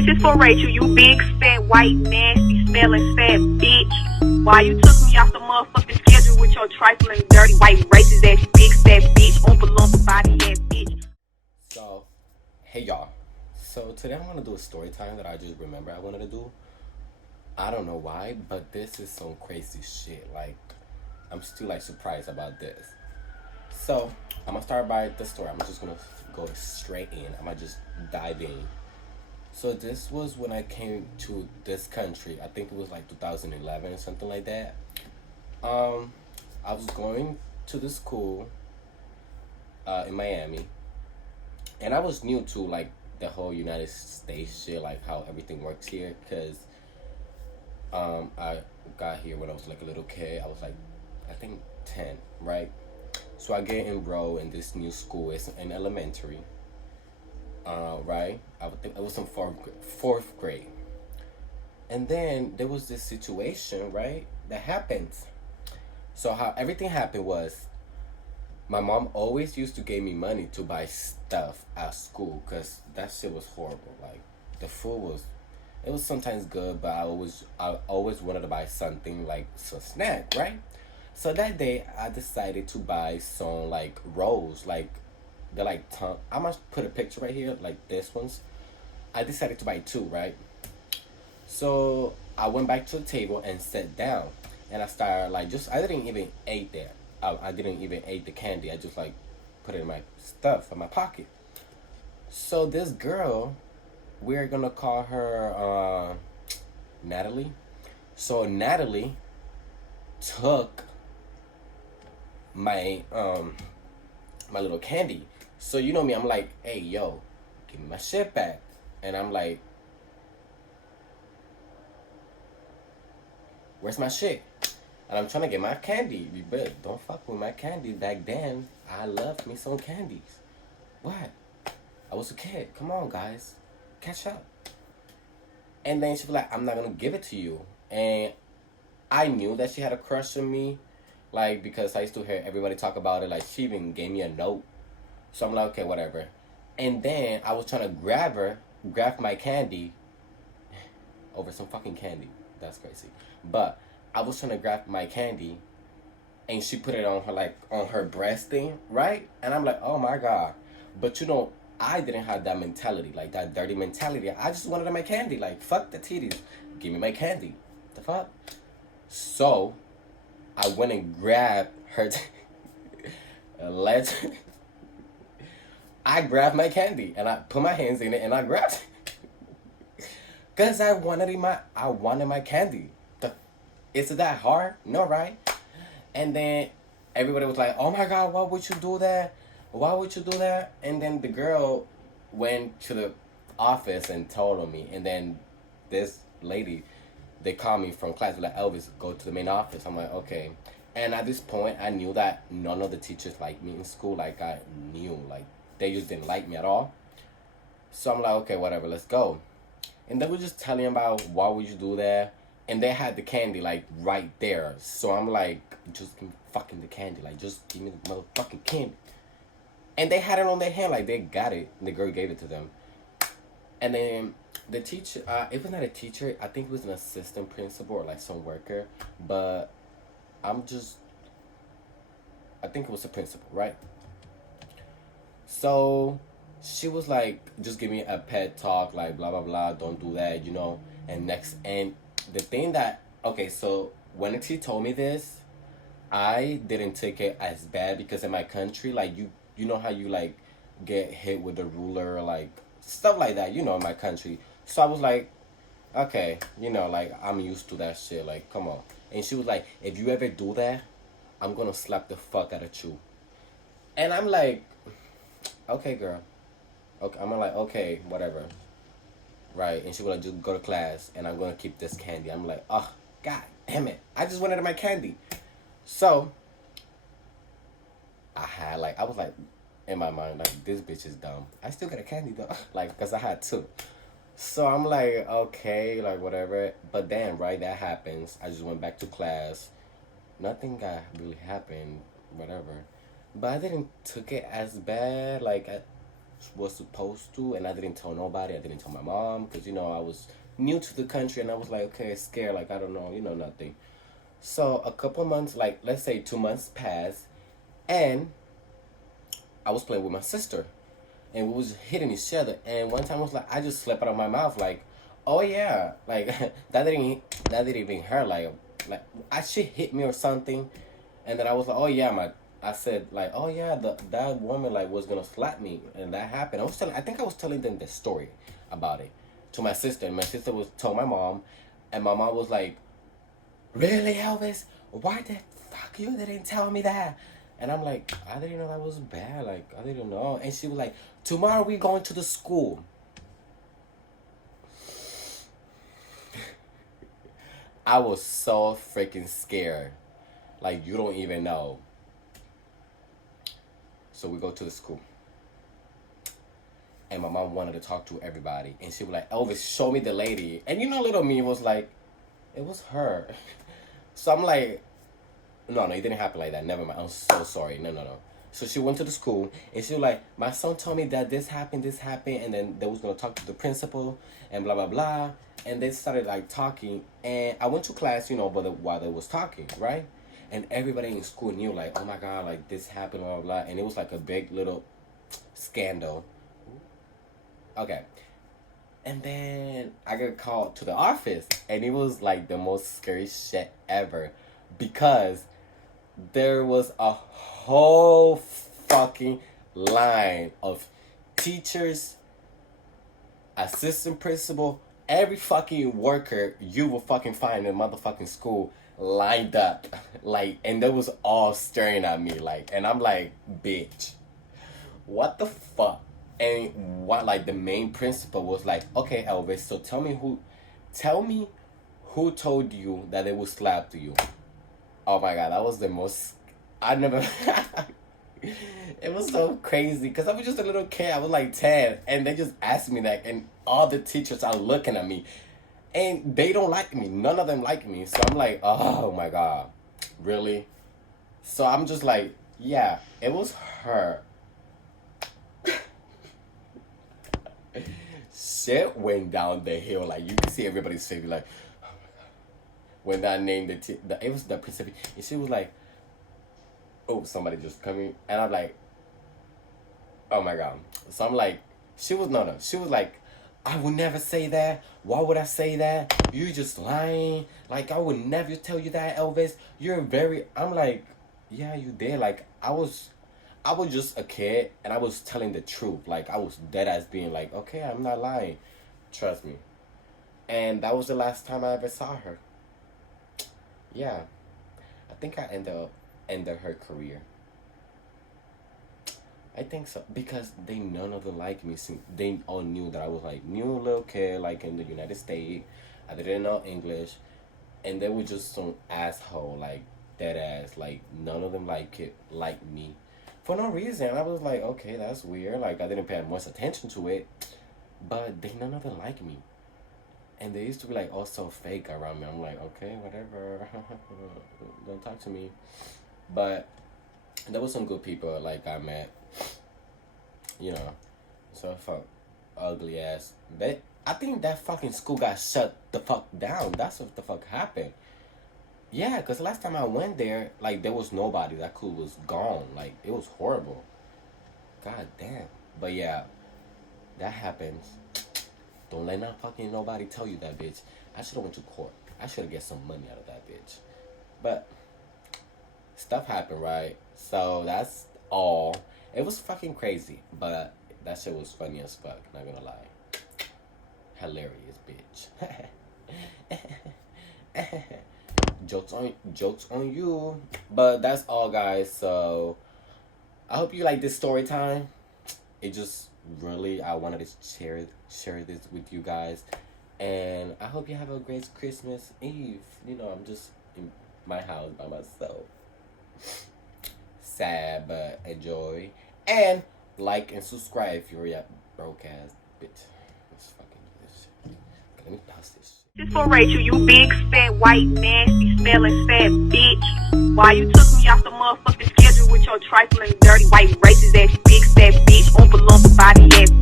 This is for Rachel, you big, fat, white, nasty, smelling, fat bitch. Why you took me off the motherfucking schedule with your trifling, dirty, white, racist ass, big, fat bitch, oompa loompa body ass bitch. So, hey y'all. So today I want to do a story time that I just remember I wanted to do. I don't know why, but this is some crazy shit. Like, I'm still like surprised about this. So, I'm gonna start by the story. I'm just gonna go straight in. I'm gonna just dive in. So this was when I came to this country. I think it was like 2011 or something like that. I was going to the school in Miami, and I was new to like the whole United States shit, like how everything works here. Cause I got here when I was like a little kid. I was like, I think 10, right? So I get enrolled in this new school. It's in elementary. Right? I would think it was in fourth grade. And then there was this situation, right, that happened. So how everything happened was my mom always used to give me money to buy stuff at school because that shit was horrible. Like the food was, it was sometimes good, but I always wanted to buy something like some snack, right? So that day I decided to buy some like rolls, like they're like I must put a picture right here, like this ones. I decided to buy two, right? So I went back to the table and sat down, and I started like I didn't even eat that. I didn't even eat the candy. I just like put it in my stuff in my pocket. So this girl, we're gonna call her Natalie. So Natalie took my little candy. So you know me, I'm like, hey yo, give me my shit back. And I'm like, where's my shit? And I'm trying to get my candy. But don't fuck with my candy. Back then, I loved me some candies. What? I was a kid. Come on, guys. Catch up. And then she was like, I'm not going to give it to you. And I knew that she had a crush on me. Like, because I used to hear everybody talk about it. Like, she even gave me a note. So I'm like, okay, whatever. And then I was trying to grab my candy over some fucking candy. That's crazy. But I was trying to grab my candy, and she put it on her, like, on her breast thing, right? And I'm like, oh my God. But you know, I didn't have that mentality, like that dirty mentality. I just wanted my candy. Like, fuck the titties. Give me my candy. The fuck? So, I went and grabbed her. I grabbed my candy, and I put my hands in it, and I grabbed it. Because I wanted my candy. Is it that hard? No, right? And then everybody was like, oh my God, why would you do that? Why would you do that? And then the girl went to the office and told on me. And then this lady, they called me from class, like, Elvis, go to the main office. I'm like, okay. And at this point, I knew that none of the teachers liked me in school. Like, I knew, like, they just didn't like me at all. So I'm like, okay, whatever, let's go. And they were just telling about why would you do that? And they had the candy, like, right there. So I'm like, just give me fucking the candy. Like, just give me the motherfucking candy. And they had it on their hand, like, they got it. And the girl gave it to them. And then the teacher, it was not a teacher. I think it was an assistant principal or, like, some worker. But I think it was a principal, right? So she was like, just give me a pet talk, like, blah, blah, blah. Don't do that, you know. And the thing that, okay, so when she told me this, I didn't take it as bad because in my country, like, you know how you, like, get hit with a ruler, like, stuff like that, you know, in my country. So I was like, okay, you know, like, I'm used to that shit, like, come on. And she was like, if you ever do that, I'm gonna slap the fuck out of you. And I'm like, okay, girl. Okay, I'm like, okay, whatever. Right, and she was like, just go to class, and I'm going to keep this candy. I'm like, oh, God damn it. I just wanted my candy. So, I was like, in my mind, like, this bitch is dumb. I still got a candy, though. Like, because I had two. So, I'm like, okay, like, whatever. But then, right, that happens. I just went back to class. Nothing really happened, whatever. But I didn't took it as bad. Like, was supposed to, and I didn't tell nobody. I didn't tell my mom because I was new to the country, and I was like, okay, scared, like I don't know, nothing. So a couple months, like let's say 2 months passed, and I was playing with my sister, and we was hitting each other. And one time I was like, I just slept out of my mouth, like, oh yeah, like that didn't even hurt, like I should hit me or something. And then I was like, oh yeah, I said like, oh yeah, that woman like was gonna slap me, and that happened. I think I was telling them the story about it to my sister, and my sister told my mom, and my mom was like, really, Elvis? Why the fuck you didn't tell me that? And I'm like, I didn't know that was bad. Like, I didn't know. And she was like, tomorrow we going to the school. I was so freaking scared. Like, you don't even know. So we go to the school. And my mom wanted to talk to everybody. And she was like, Elvis, show me the lady. And little me was like, it was her. So I'm like, no, it didn't happen like that. Never mind. I'm so sorry. No. So she went to the school, and she was like, my son told me that this happened, and then they was going to talk to the principal, and blah, blah, blah. And they started, like, talking, and I went to class, while they was talking, right? And everybody in school knew, like, oh, my God, like, this happened, blah, blah, blah. And it was, like, a big little scandal. Okay. And then I got called to the office, and it was, like, the most scary shit ever, because there was a whole fucking line of teachers, assistant principal, every fucking worker you will fucking find in a motherfucking school lined up, like, and they was all staring at me, like, and I'm like, bitch, what the fuck? And what, like, the main principal was like, okay, Elvis, so tell me who told you that they would slap you. Oh my God, that was the most, I never, it was so crazy, because I was just a little kid, I was like 10, and they just asked me that, and all the teachers are looking at me, and they don't like me, none of them like me, so I'm like, oh my God, really? So I'm just like, yeah, it was her. Shit went down the hill, like, you can see everybody's face, like, when that named it was the Pacific, and she was like, oh, somebody just coming, and I'm like, oh my God. So I'm like, she was like, I would never say that. Why would I say that? You just lying. Like, I would never tell you that, Elvis. I'm like, yeah, you did. Like, I was just a kid, and I was telling the truth. Like, I was dead ass being like, okay, I'm not lying. Trust me. And that was the last time I ever saw her. Yeah, I think I ended her career. I think so, because none of them liked me. Since they all knew that I was like new little kid, like in the United States. I didn't know English, and they were just some asshole, like dead ass. Like none of them liked me, for no reason. I was like, okay, that's weird. Like I didn't pay much attention to it, but none of them liked me. And they used to be like all so fake around me. I'm like, okay, whatever. Don't talk to me. But there was some good people like I met. So fuck ugly ass. I think that fucking school got shut the fuck down. That's what the fuck happened. Yeah, because last time I went there, like there was nobody. That school was gone. Like it was horrible. God damn. But yeah, that happens. Don't let not fucking nobody tell you that, bitch. I should have went to court. I should have get some money out of that bitch. But stuff happened, right? So that's all. It was fucking crazy, but that shit was funny as fuck. Not gonna lie. Hilarious, bitch. Jokes on you. But that's all, guys. So I hope you like this story time. It just really, I wanted to share this with you guys, and I hope you have a great Christmas Eve. I'm just in my house by myself, sad, but enjoy, and like and subscribe if you're a broadcast bitch. Let's fucking do this shit. Let me pause this shit. This for Rachel, you big fat white nasty smelling fat bitch. Why you took me off the motherfucking schedule with your trifling dirty white racist ass big fat bitch? bitch. Oompa loompa body ass